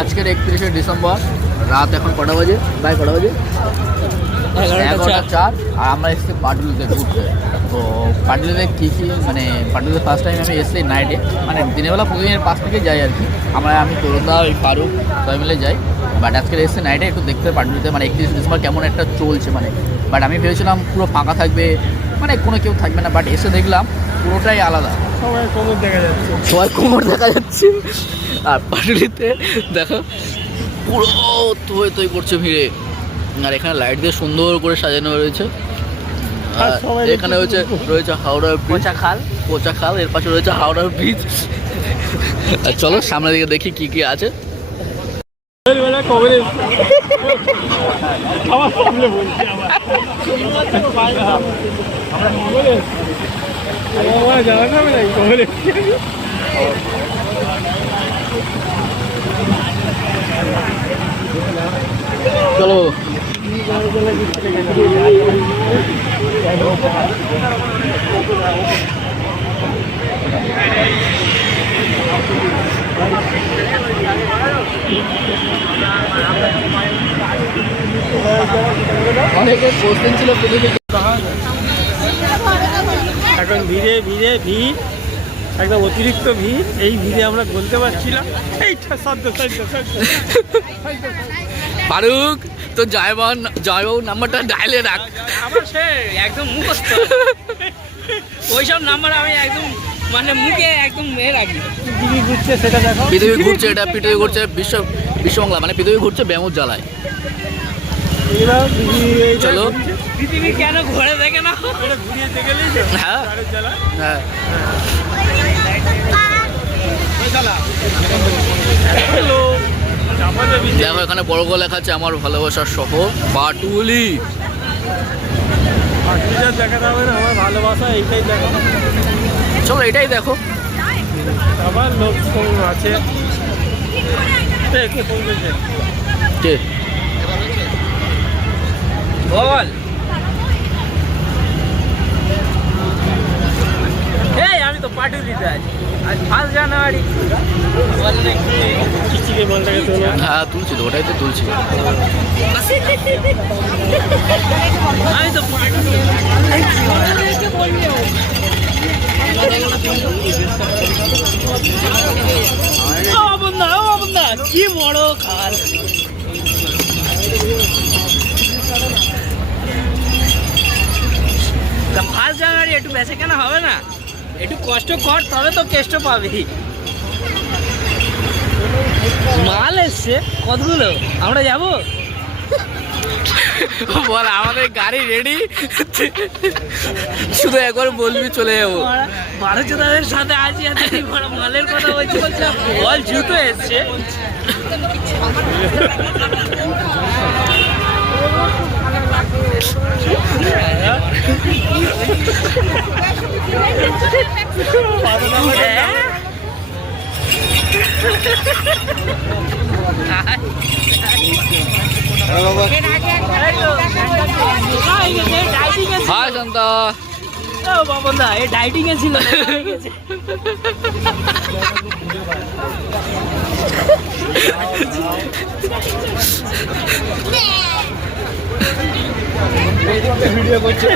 আজকের 31শে ডিসেম্বর রাত এখন কটা বাজে? প্রায় কটা বাজে? 11:04। আর আমরা এসেছি পাটুলিতে ঘুরতে। তো পাটুলিতে কী মানে পাটুলিতে ফার্স্ট টাইম আমি এসেছি নাইটে, মানে দিনের বেলা প্রতিদিনের 5 থেকে যাই আর কি। আমি তরুণদা, ওই ফারুক সবাই মিলে যাই। বাট আজকে এসেছি নাইটে একটু দেখতে পাটুলিতে, মানে 31 ডিসেম্বর কেমন একটা চলছে মানে। বাট আমি ভেবেছিলাম পুরো ফাঁকা থাকবে, মানে কোনো কেউ থাকবে না, বাট এসে দেখলাম পুরোটাই আলাদা। সবাই কোমর দেখা যাচ্ছে। আর পাটুলিতে দেখো পুরো তৈ করছে ভিড়ে। আর এখানে লাইট দিয়ে সুন্দর করে সাজানো রয়েছে। আর এখানে রয়েছে হাওড়ার কোচা খাল, এর পাশে রয়েছে হাওড়ার ব্রিজ। আর চলো সামনের দিকে দেখি কি কি আছে। চলো অনেকের কোশ্চেন ছিল এখন ভিড়ে ভিড় একদম অতিরিক্ত ভিড়। এই ভিড়ে আমরা বলতে পারছিলাম এইটা সদ্য ফারুক তো জয়বাবু নাম্বারটা ডায়ালে রাখ। আমার সে একদম মুখস্থ, ওইসব নাম্বার আমি একদম মানে মুখে একদম রাখি। পৃথিবী ঘুরছে সেটা দেখো, পৃথিবী ঘুরছে, এটা পৃথিবী ঘুরছে বিশ্ববাংলা, মানে পৃথিবী ঘুরছে ব্যামোর জ্বালায়। চলো পৃথিবী কেন ঘুরে দেখে না, ঘুরিয়ে দেখে নিই। হ্যাঁ হ্যাঁ দেখো এখানে বড় করে লেখা আছে আমার ভালোবাসার শহর পাটুলি। দেখাতে হবে না, আমার ভালোবাসা এইটাই দেখো। চলো এটাই দেখো। আবার লোক আছে কে বল। এই আমি তো পাটুলিতে আছি, আজ 1 জানুয়ারি। চিচিকে মালটাকে তোলো। হ্যাঁ তুলছি তো, ওটাই তো তুলছি। আমি তো পাটুলি কি বড় খাল। 1 জানুয়ারি একটু বেঁচে কেনা হবে না, একটু কষ্ট কর তবে তো কেষ্ট পাবি। মাল এসছে কতগুলো, আমরা যাবো। বল আমাদের গাড়ি রেডি, শুধু একবার বলবি চলে যাবো। 12 জনের সাথে আছি, মালের কথা বলছি। বল জুতো এসছে। হাই শান্তা। বাবন দা এই ডাইটিং এ ছিল। ভিডিও করছে।